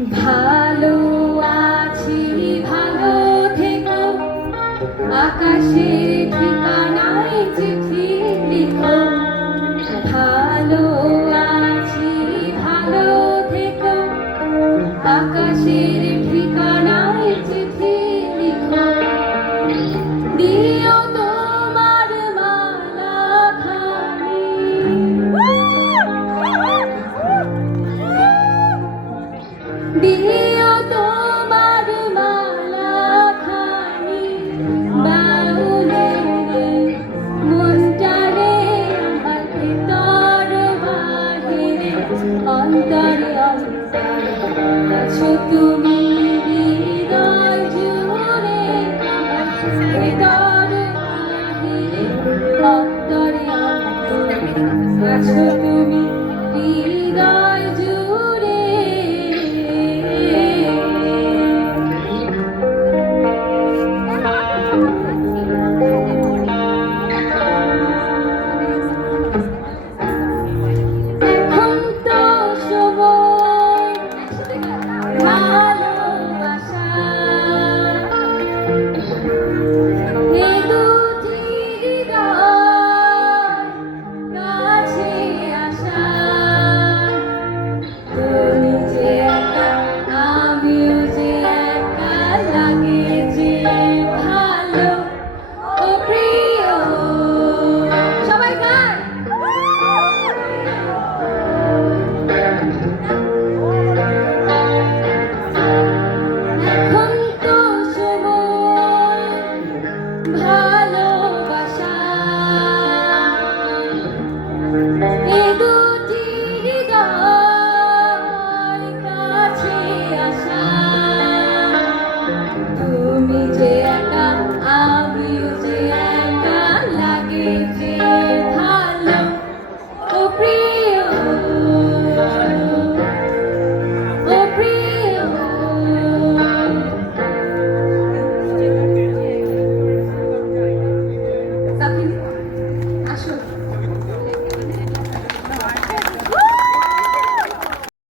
ভালো আছি ভালো থেকো, আকাশের ঠিকানায় চিঠি লিখো। ভালো আছি ভালো থেকো, আকাশের ঠিকানায় চিঠি লিখো। দিও তোমার মালা খানি, দিও তোমার মালা খানি, বাউলের মনটারে আমার ভিতর বাহিরে, অন্তরে অন্তরে আছো তুমি হৃদয় জুড়ে, আমার ভিতর বাহিরে, অন্তরে অন্তরে আছো তুমি।